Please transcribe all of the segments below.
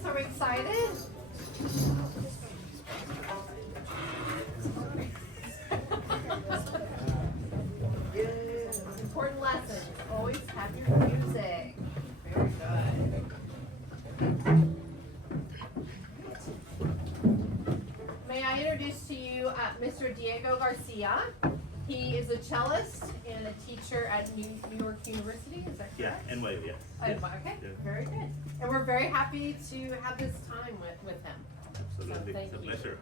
students, are we excited? Important lesson. Always have your music. Very good. May I introduce to you Mr. Diego Garcia. He is a cellist and a teacher at New York University. Is that correct? Yeah, NYU, yes. Okay, Yeah. very good. And we're very happy to have this time with him. Absolutely, So thank it's a you. pleasure.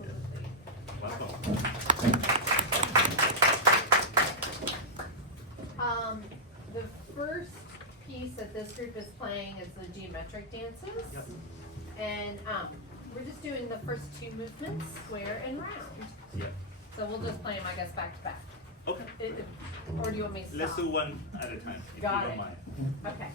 Absolutely. Welcome. The first piece that this group is playing is the geometric dances. Yep. And we're just doing the first two movements, square and round. Yeah. So we'll just play them, I guess, back to back. Okay. Or do you want me to stop? Let's do one at a time, if Got you it. don't mind. Okay.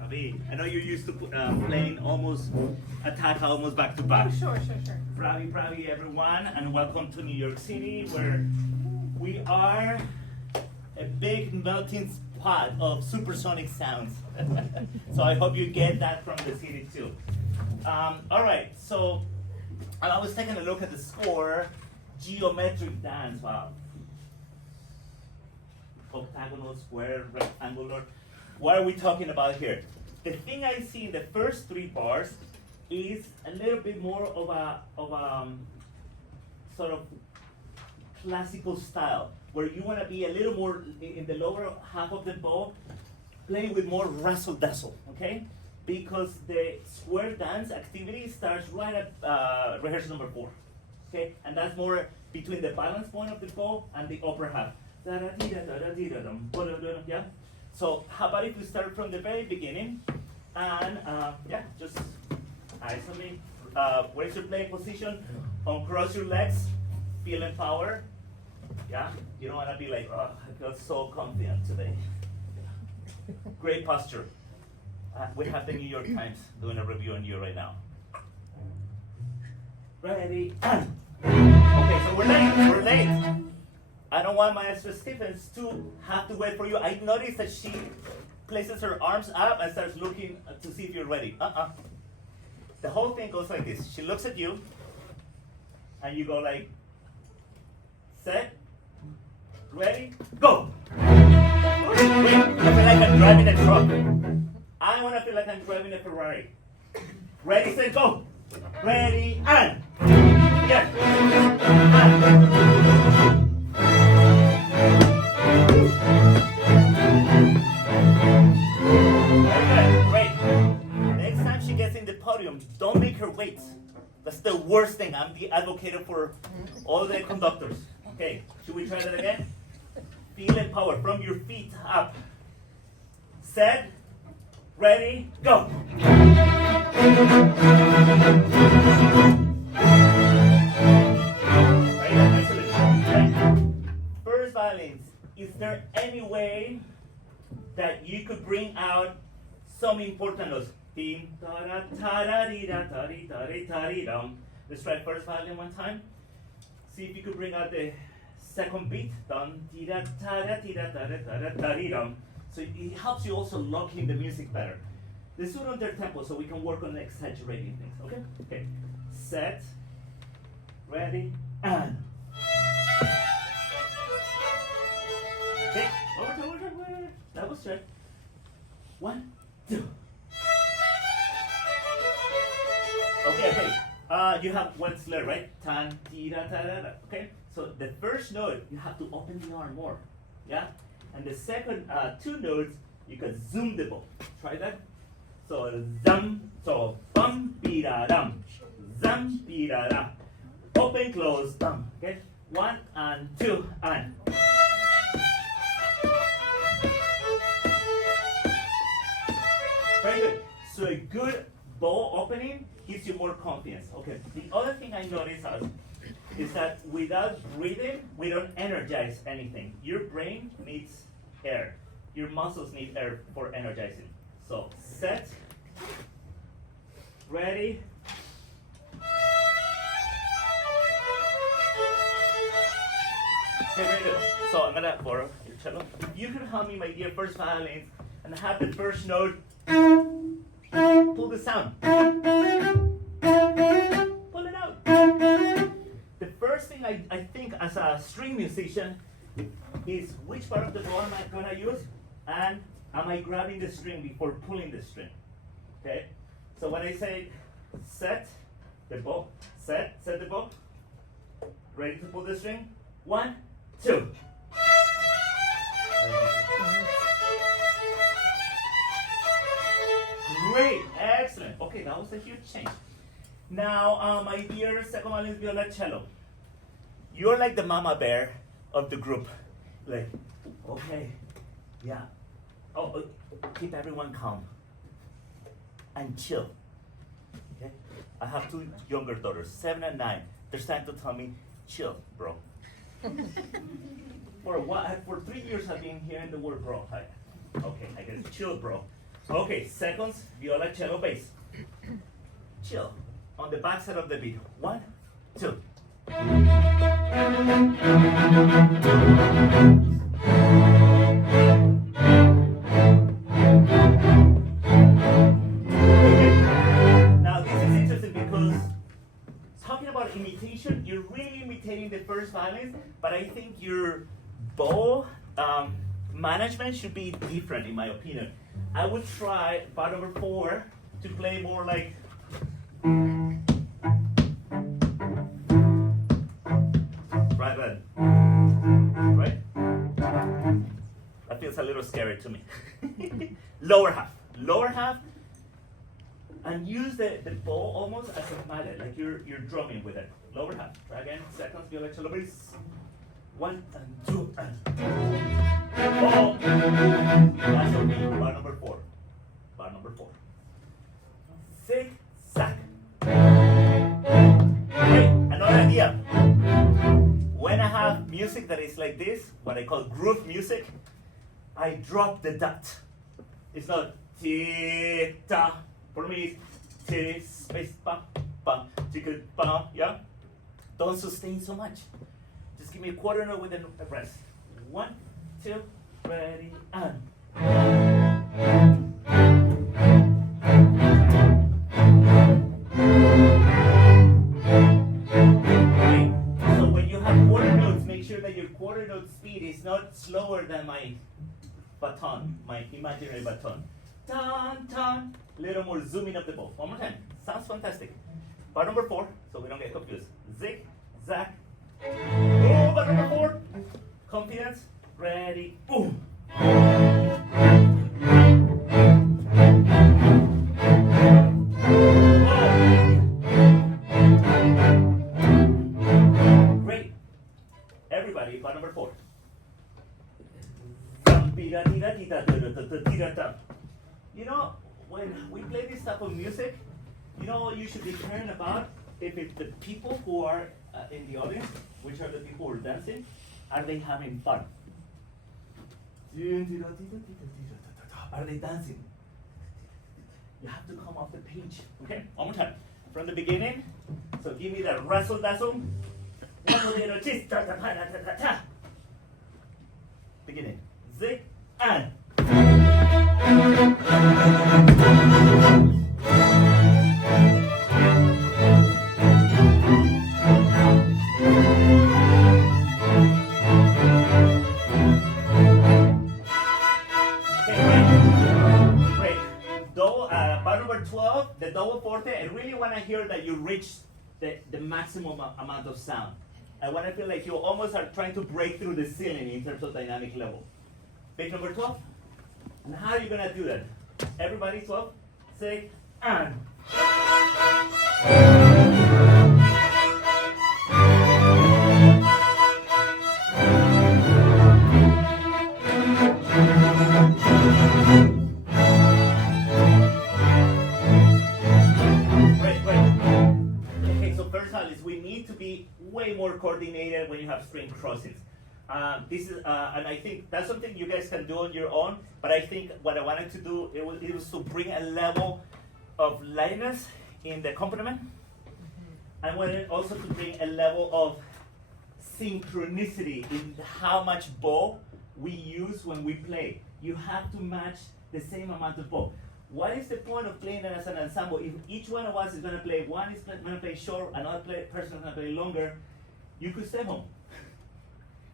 Ravi, I know you're used to playing attack almost back to back. Oh, sure. Bravi, everyone, and welcome to New York City, where we are a big melting pot of supersonic sounds. So I hope you get that from the city too. All right, so I was taking a look at the score. Geometric dance, wow. Octagonal, square, rectangular. What are we talking about here? The thing I see in the first three bars is a little bit more of a sort of classical style, where you want to be a little more in the lower half of the bow, play with more razzle dazzle, okay? Because the square dance activity starts right at rehearsal number 4, okay? And that's more between the balance point of the bow and the upper half. Yeah? So how about if we start from the very beginning and just isolate. Where's your playing position? Uncross your legs, feeling power. Yeah, you don't want to be like, oh, I feel so confident today. Great posture. We have the New York Times doing a review on you right now. Ready, and. Okay, so we're late. I don't want Maestra Stephens to have to wait for you. I noticed that she places her arms up and starts looking to see if you're ready. The whole thing goes like this. She looks at you, and you go like, set, ready, go. Wait, I feel like I'm driving a truck. I want to feel like I'm driving a Ferrari. Ready, set, go. Ready, and. Yes. And. Great. Next time she gets in the podium, don't make her wait. That's the worst thing. I'm the advocate for all the conductors. Okay, should we try that again? feel and power from your feet up. Set, ready, go. Right, excellent. Right. First violins, is there any way that you could bring out some important notes? Let's try first violin one time. See if you could bring out the second beat. So it helps you also lock in the music better. Let's do it on their tempo so we can work on exaggerating things, okay? Okay. Set, ready, and. Okay, over. That was straight. 1, 2. Okay. You have one slur, right? Tan, tira, tarara. Okay. So the first note you have to open the arm more, yeah. And the second two notes you can zoom the bow. Try that. So zum, so bum, pira, dum, zum, pira, dum. Open, close, dum. Okay. 1 and 2 and. Very good. So a good bow opening gives you more confidence. Okay. The other thing I notice is that without breathing, we don't energize anything. Your brain needs air. Your muscles need air for energizing. So set, ready. Okay, very good. So I'm gonna borrow your cello. If you could help me, my dear first violins, and have the first note. Pull the sound. Pull it out. The first thing I think as a string musician is which part of the bow am I gonna use, and am I grabbing the string before pulling the string? Okay? So when I say set the bow, set the bow, ready to pull the string, 1, 2. Great, excellent. Okay, that was a huge change. Now, my dear second violin violoncello, you're like the mama bear of the group. Like, okay, yeah. Oh, keep everyone calm and chill. Okay, I have 2 younger daughters, 7 and 9. They're starting to tell me, chill, bro. For 3 years I've been hearing the word bro. Okay, I guess chill, bro. Okay, seconds, viola, cello, bass. Chill. On the back side of the beat. 1, 2. Now this is interesting because talking about imitation, you're really imitating the first violins, but I think your bow management should be different in my opinion. I would try bar number 4 to play more like right? That feels a little scary to me. Lower half, and use the bow almost as a mallet, like you're drumming with it. Lower half. Try again. Seconds, viola, cello, bass. 1 and 2 and. Oh, that's okay. Bar number 4. Zig, zag. Great. Another idea. When I have music that is like this, what I call groove music, I drop the dot. It's not ti ta. For me, it's ti space pa pa tika pa. Yeah. Don't sustain so much. Just give me a quarter note with a rest. 1, 2, ready, and. Okay. So when you have quarter notes, make sure that your quarter note speed is not slower than my baton, my imaginary baton. Tan, tan. Little more zooming of the bow. One more time. Sounds fantastic. Bar number 4, so we don't get confused. Zig, zag. Oh, bar number 4. Confidence. Ready. Boom. Great. Everybody, bar number 4. You know, when we play this type of music, you know what you should be caring about? If it's the people who are in the audience, which are the people who are dancing, are they having fun? Are they dancing? You have to come off the page. Okay, one more time. From the beginning. So give me the razzle dazzle. Beginning. Zig and. Bar number 12, the double forte. I really want to hear that you reach the maximum amount of sound. I want to feel like you almost are trying to break through the ceiling in terms of dynamic level. Page number 12. And how are you going to do that? Everybody, 12, say, and. Way more coordinated when you have string crossings. This is, and I think that's something you guys can do on your own, but I think what I wanted to do, it was to bring a level of lightness in the accompaniment. I wanted also to bring a level of synchronicity in how much bow we use when we play. You have to match the same amount of bow. What is the point of playing it as an ensemble if each one of us is going to play, one is going to play short, another person is going to play longer? You could stay home.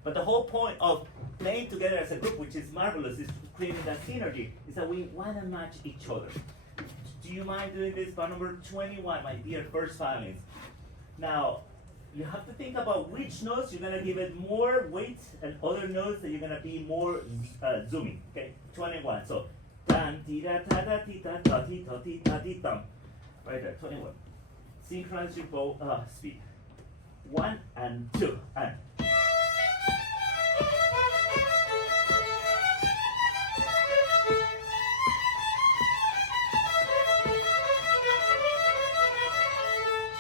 But the whole point of playing together as a group, which is marvelous, is creating that synergy, is that we want to match each other. Do you mind doing this? Bar number 21, my dear first violins. Now, you have to think about which notes you're going to give it more weight and other notes that you're going to be more zooming. Okay, 21. So. Right there, 21. Synchronize your bow speed. 1 and 2 and.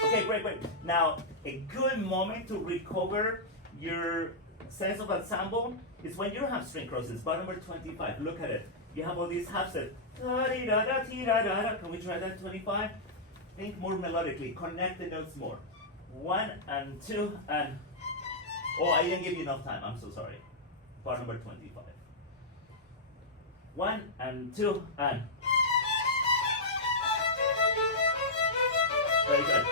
Okay, great. Now, a good moment to recover your sense of ensemble is when you don't have string crosses. Bar number 25. Look at it. You have all these half sets. Can we try that? 25? Think more melodically. Connect the notes more. 1 and 2 and. Oh, I didn't give you enough time. I'm so sorry. Bar number 25. 1 and 2 and. Very good.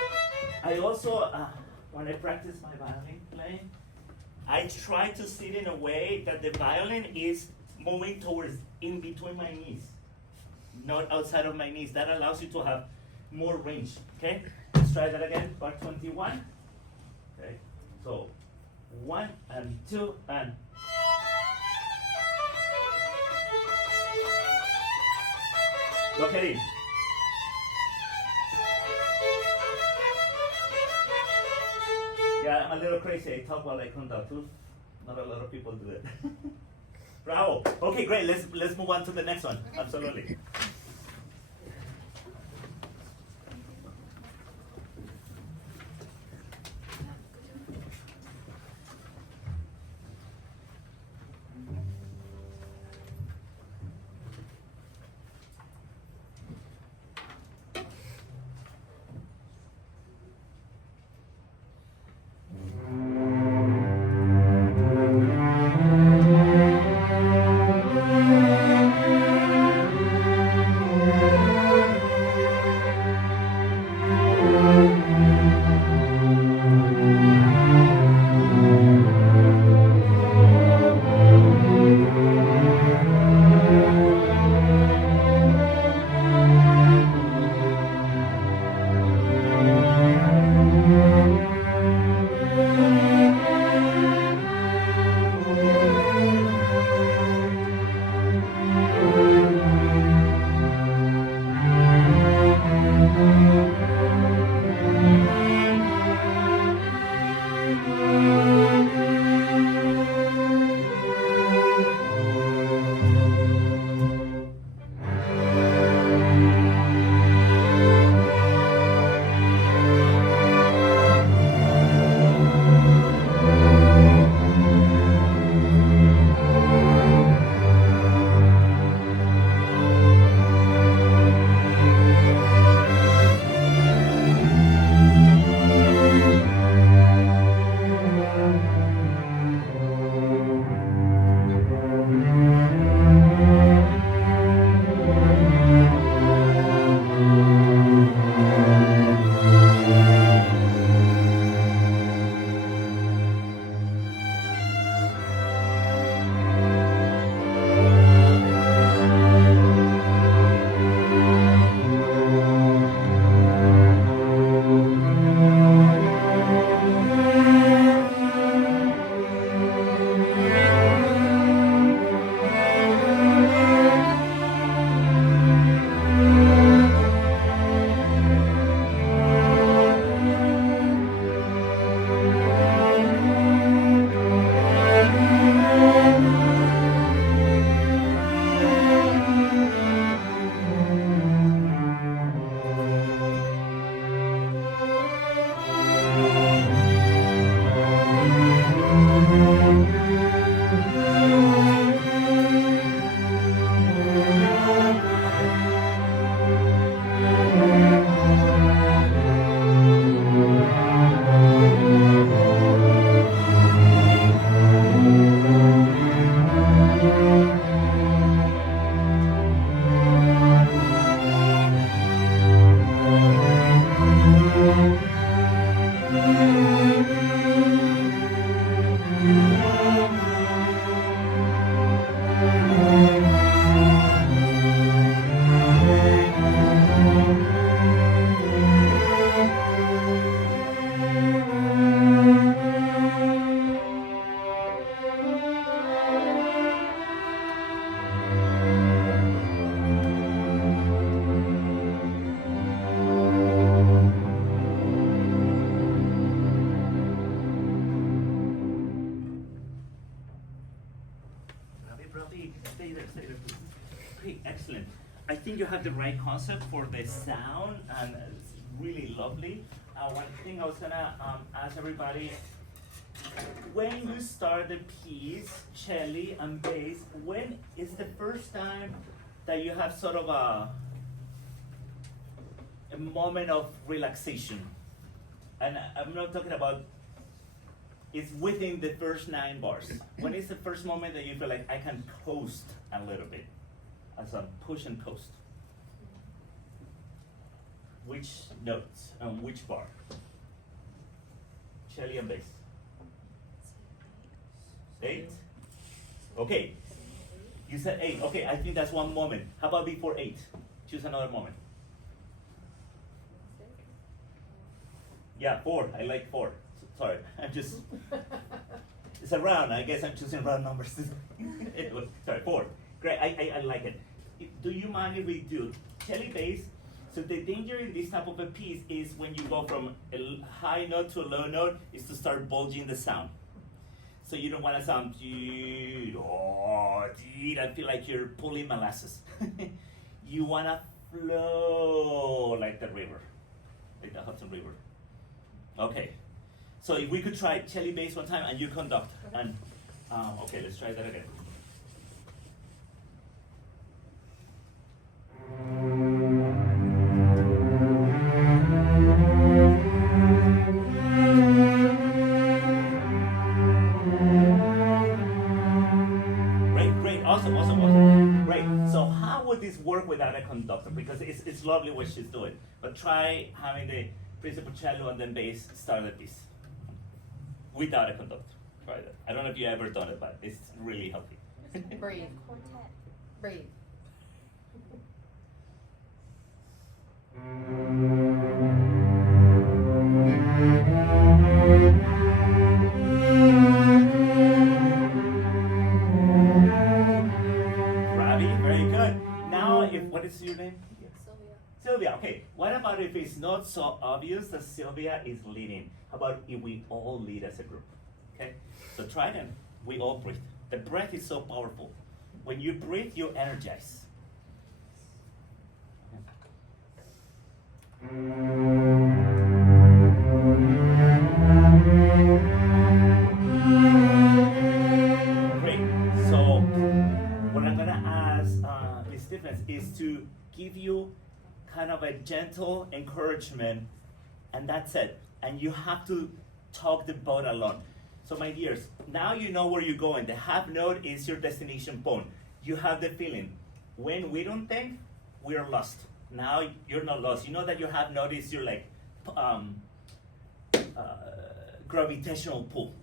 I also, when I practice my violin playing, I try to sit in a way that the violin is moving towards in between my knees, not outside of my knees. That allows you to have more range, okay? Let's try that again, part 21. Okay, so 1 and 2 and. Lock it in. Yeah, I'm a little crazy. I talk while I count out too. Not a lot of people do it. Bravo. Okay, great. Let's move on to the next one. Absolutely. Robbie, stay there, please. Okay, excellent. I think you have the right concept for the sound, and it's really lovely. One thing I was gonna ask everybody, when you start the piece, cello and bass, when is the first time that you have sort of a moment of relaxation? And I'm not talking about, it's within the first 9 bars. When is the first moment that you feel like I can coast a little bit? As a push and coast. Which notes and which bar? Cello and bass. 8? Okay. You said 8. Okay, I think that's one moment. How about before 8? Choose another moment. Yeah, 4. I like 4. Sorry, I'm just. It's a round. I guess I'm choosing round numbers. Sorry, 4. Great. I like it. Do you mind if we do cello bass? So the danger in this type of a piece is when you go from a high note to a low note, is to start bulging the sound. So you don't want to sound and feel like you're pulling molasses. You want to flow like the river, like the Hudson River. Okay. So if we could try cello bass one time and you conduct. And okay, let's try that again. Great, awesome. Great. So how would this work without a conductor? Because it's lovely what she's doing. But try having the principal cello and then bass start the piece. Without a conductor. Try that. I don't know if you've ever done it, but it's really healthy. Breathe. Breathe. Ravi, very good. Now, what is your name? Sylvia, okay. What about if it's not so obvious that Sylvia is leading? How about if we all lead as a group? Okay? So try them. We all breathe. The breath is so powerful. When you breathe, you energize. Great. So what I'm gonna ask Ms. Stephens is to give you kind of a gentle encouragement, and that's it. And you have to talk the boat along. So my dears, now you know where you're going. The half note is your destination point. You have the feeling. When we don't think, we are lost. Now you're not lost. You know that your half note is your like gravitational pull.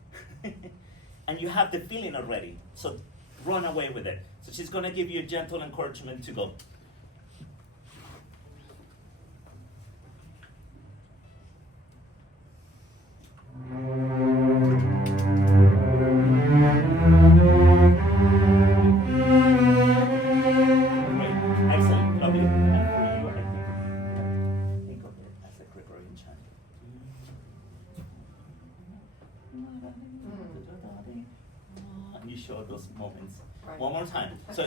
And you have the feeling already. So run away with it. So she's gonna give you a gentle encouragement to go. Those moments. Right. One more time. So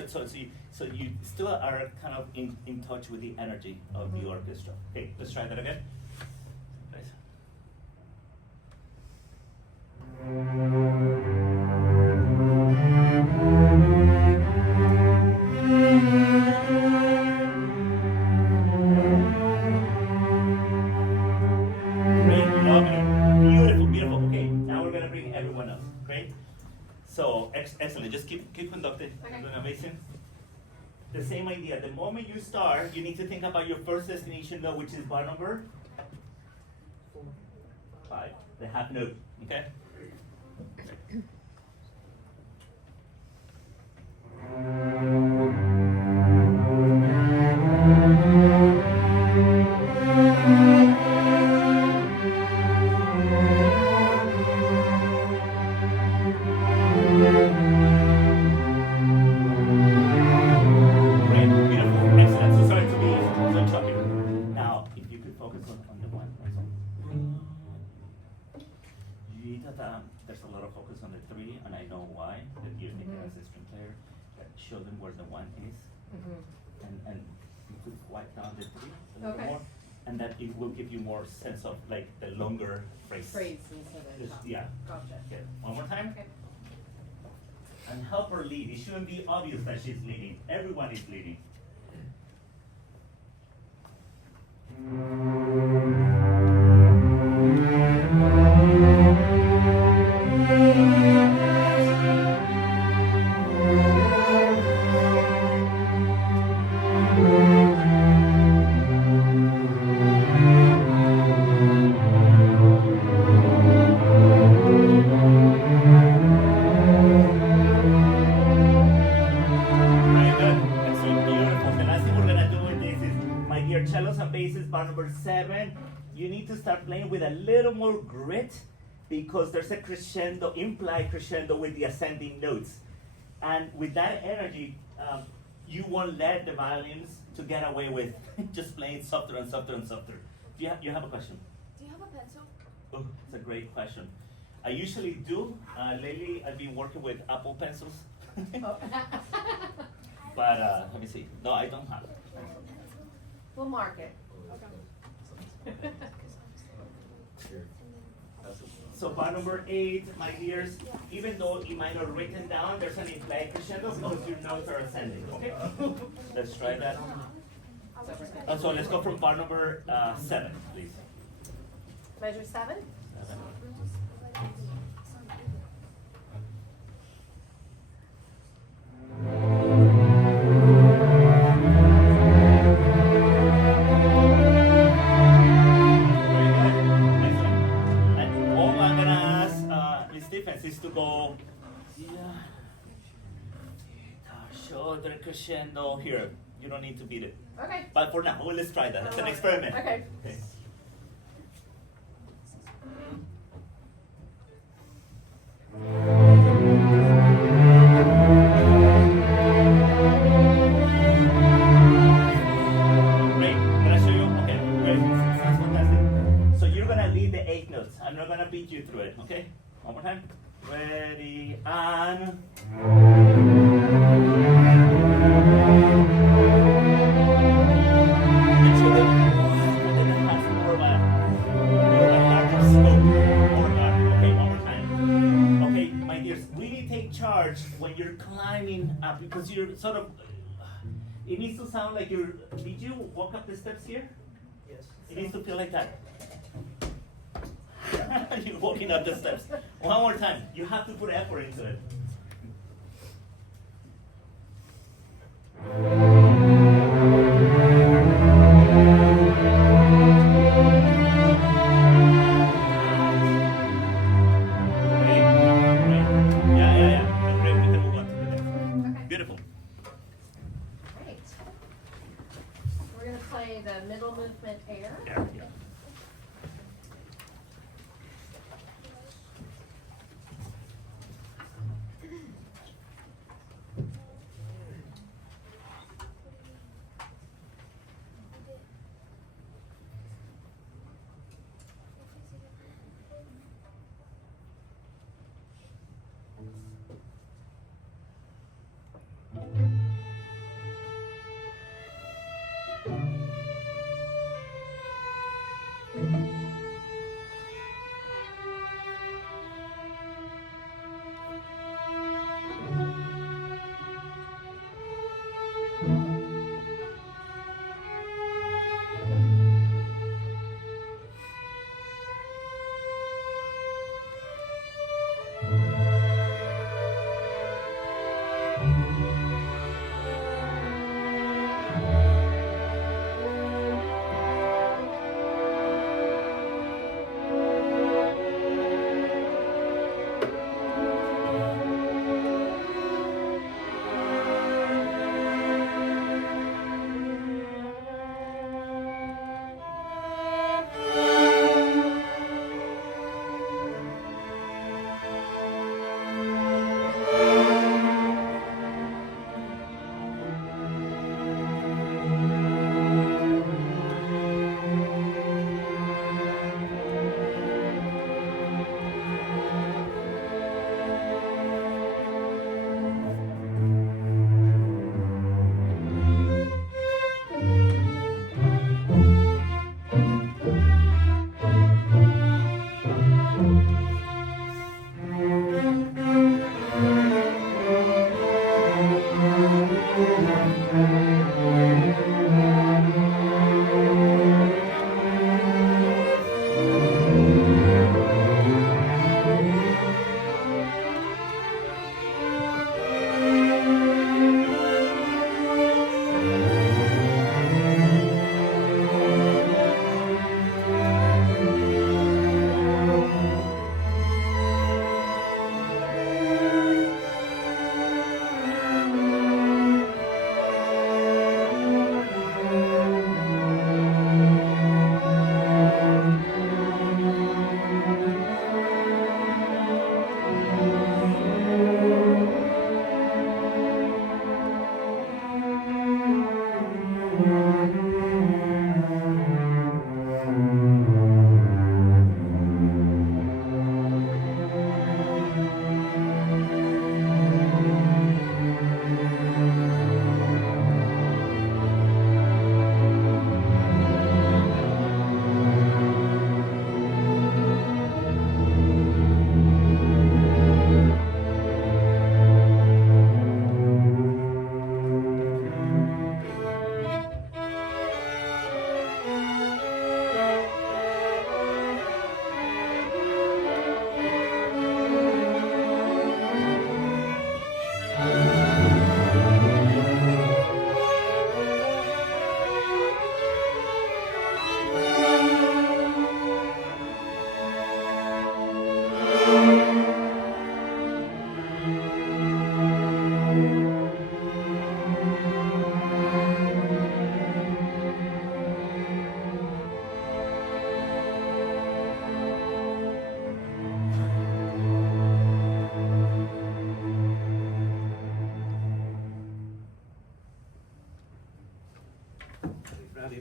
you still are kind of in touch with the energy of the orchestra. Okay, let's try that again. Please. Great, lovely, beautiful. Okay, now we're gonna bring everyone else. Great. So excellent. Just keep conducting. Okay. Doing amazing. The same idea. The moment you start, you need to think about your first destination note, which is bar number 5. The half note. Okay. There's a lot of focus on the 3, and I know why. That you're thinking as a string player. show them where the 1 is, and you could wipe down the 3 a little Okay. more, and that it will give you more sense of like the longer phrase. Phrase instead of Just, top. yeah. Gotcha. Okay, one more time. Okay. And help her lead. It shouldn't be obvious that she's leading. Everyone is leading. Very good. That's so beautiful. The last thing we're gonna do with this is, my dear cellos and basses, bar number 7. You need to start playing with a little more grit because there's a crescendo, implied crescendo with the ascending notes. And with that energy, you won't let the violins to get away with just playing softer and softer and softer. Do you have a question? Do you have a pencil? Oh, it's a great question. I usually do. Lately, I've been working with Apple pencils. Oh. But let me see. No, I don't have it. We'll mark it. So bar number 8, my dears, even though it might not written down, there's an implied crescendo because your notes are ascending. Okay? Let's try that. So let's go from bar number 7, please. Measure 7. 7. Very good. Excellent. And all I'm gonna ask Miss Stephens is to go, show the crescendo here. You don't need to beat it. Okay. But for now, well, let's try that. It's an experiment. Okay. Okay. Great. I'm gonna show you. Okay, great. That's fantastic. So you're gonna lead the 8 notes. I'm not gonna beat you through it. Okay. One more time. Ready and. Make sure that it has more of a larger scope. Okay, one more time. Okay, my dears, really take charge when you're climbing up because you're sort of. It needs to sound like you're. Did you walk up the steps here? Yes. It needs to feel like that. You're walking up the steps. One more time. You have to put effort into it. Great, great. Yeah. Great. We can move on to the next. Okay. Beautiful. Great. We're going to play the middle movement air. Yeah.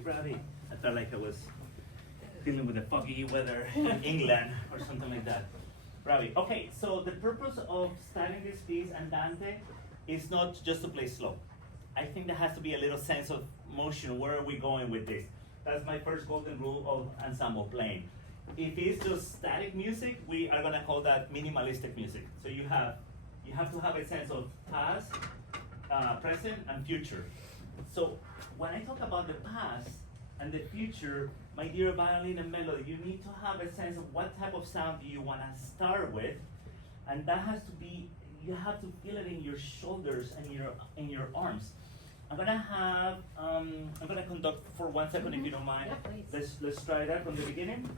Bravi. I felt like I was dealing with the foggy weather in England or something like that. Bravi. Okay, so the purpose of studying this piece, Andante, is not just to play slow. I think there has to be a little sense of motion. Where are we going with this? That's my first golden rule of ensemble playing. If it's just static music, we are gonna call that minimalistic music. So you have to have a sense of past, present, and future. So when I talk about the past and the future, my dear violin and melody, you need to have a sense of what type of sound do you wanna start with, and that has to be, you have to feel it in your shoulders and in your arms. I'm gonna conduct for 1 second if you don't mind. Yeah, please. Let's try that from the beginning.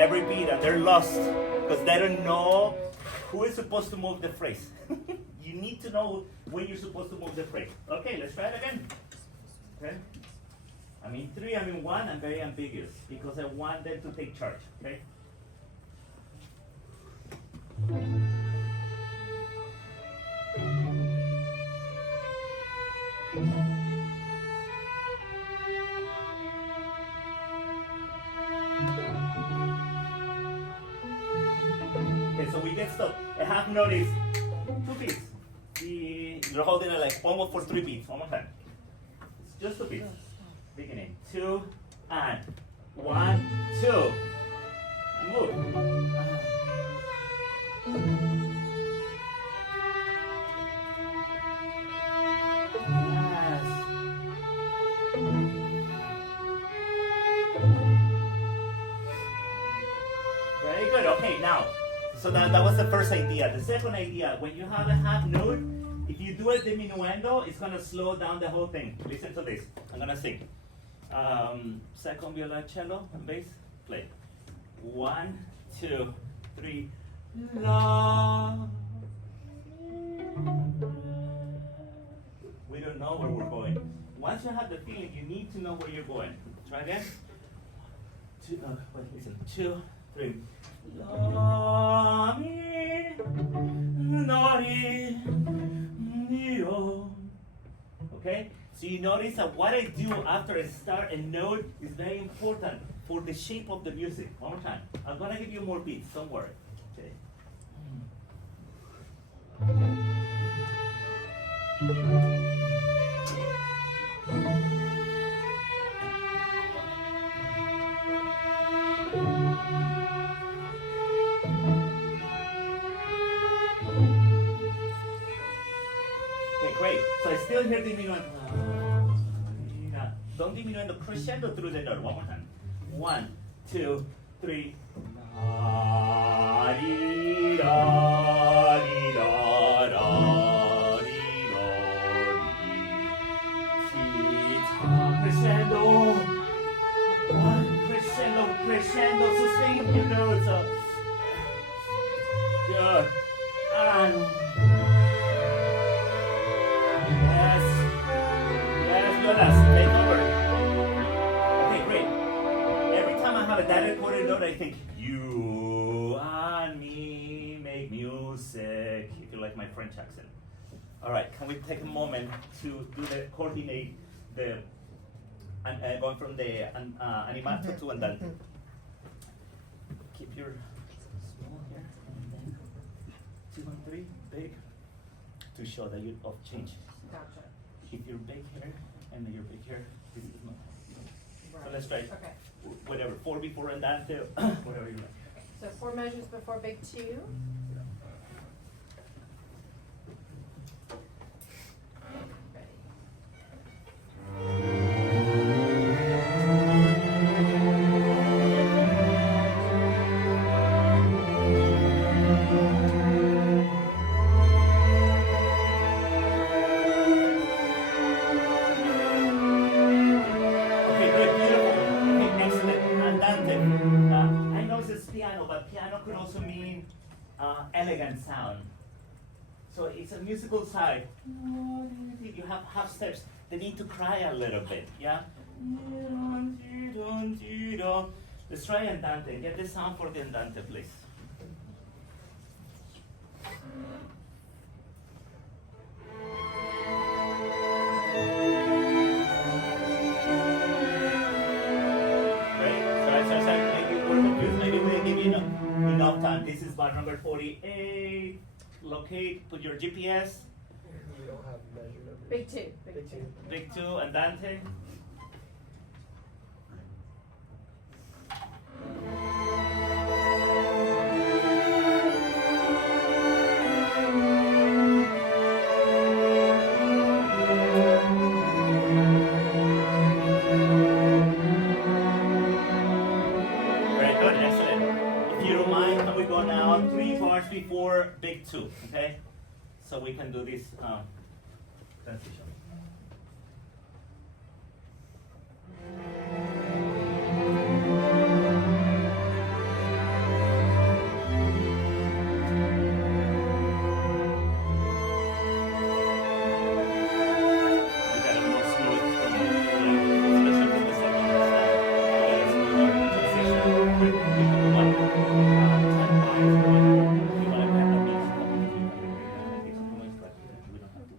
Every beat and they're lost because they don't know who is supposed to move the phrase. You need to know when you're supposed to move the phrase. Okay, let's try it again. Okay. I mean 3, I mean 1, I'm very ambiguous because I want them to take charge. Okay. So we get stuck. A half note is 2 beats. You're holding it like almost for 3 beats. One more time. It's just 2 beats. Beginning. 2 and 1, 2. Move. Yes. Very good. Okay, now. So that was the first idea. The second idea, when you have a half note, if you do a diminuendo, it's gonna slow down the whole thing. Listen to this. I'm gonna sing. Second violoncello and bass, play. 1, 2, 3. La. We don't know where we're going. Once you have the feeling, you need to know where you're going. Try again. 2, listen. 2, 3. La mi nori dio. Okay? So you notice that what I do after I start a note is very important for the shape of the music. One more time. I'm gonna give you more beats, don't worry. Okay. Great. So I still hear diminuendo. Don't diminuendo, crescendo through the note. One more time. 1, 2, 3. Crescendo. 1, crescendo, crescendo. Sustain your notes. Good. And take over. Okay, great. Every time I have a direct chorded note, I think, you and me make music, if you like my French accent. All right, can we take a moment to do the coordinate, going from the animato to andante. Keep your small here, and then 2 and 3, big, to show that you're off change. Gotcha. If you're big here, and then you're big here, this is not. Right. So let's try Okay. whatever, 4 before andante, whatever you like. So 4 measures before big 2. elegant sound. So it's a musical side. You have half steps. They need to cry a little bit, yeah? Let's try andante. Get the sound for the andante, please. Great. Sorry. Maybe we're confused. Maybe we didn't give you enough time. This is bar number 48. Locate, put your GPS. We don't have measure numbers. Big two. Big two, andante. Very good, excellent. If you don't mind, can we go now 3 bars before big two, okay? So we can do this transition. You got a more smooth from especially with the second time. You got a smoother transition. Quick, one. 10 bars, one. You want to kind of mix we don't have to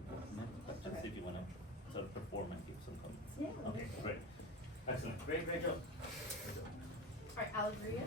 just if you want to sort of perform and give some comments. Yeah. Okay, great. Excellent. Great job. All right, Alegria.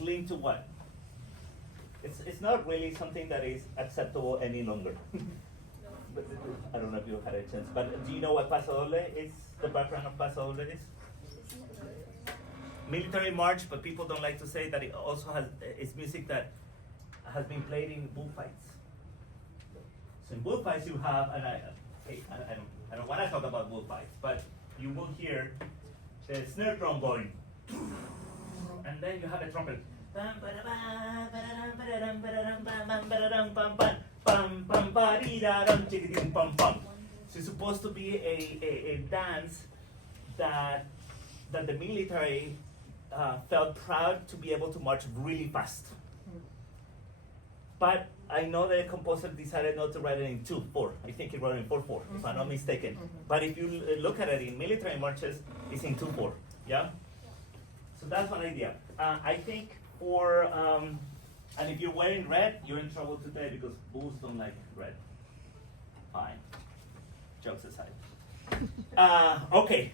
is linked to what? It's not really something that is acceptable any longer. But I don't know if you had a chance, but do you know what Paso Doble is? The background of Paso Doble is? Military march, but people don't like to say that it also has it's music that has been played in bullfights. So in bullfights you have, and I don't want to talk about bullfights, but you will hear the snare drum going, and then you have a trumpet. So it's supposed to be a dance that the military felt proud to be able to march really fast. But I know that the composer decided not to write it in 2/4. I think he wrote it in 4/4, if I'm not mistaken. But if you look at it in military marches, it's in 2/4. Yeah. So that's one idea. I think for and if you're wearing red, you're in trouble today because bulls don't like red. Fine. Jokes aside. Okay.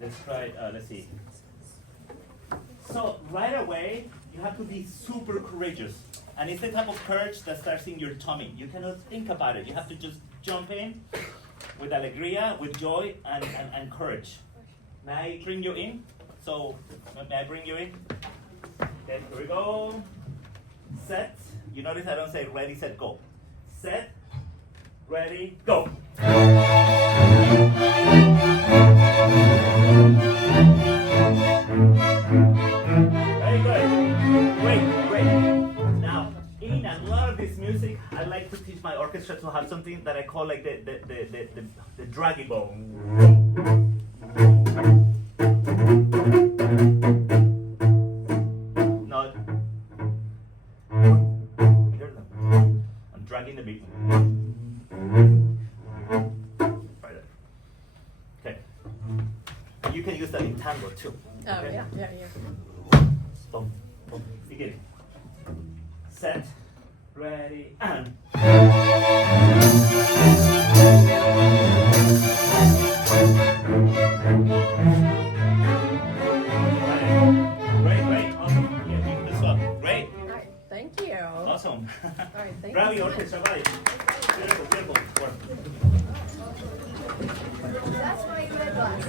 Let's try. Let's see. So right away, you have to be super courageous, and it's the type of courage that starts in your tummy. You cannot think about it. You have to just jump in with alegría, with joy, and courage. May I bring you in? So may I bring you in? Okay, here we go. Set. You notice I don't say ready, set, go. Set. Ready, go. Very good. Great. Now, in a lot of this music, I like to teach my orchestra to have something that I call like the draggy bone. No. Hear them. I'm dragging the beat. Right there. Okay. You can use that in tango too. Oh, Okay? yeah. Boom, boom. Beginning. Set, ready, and.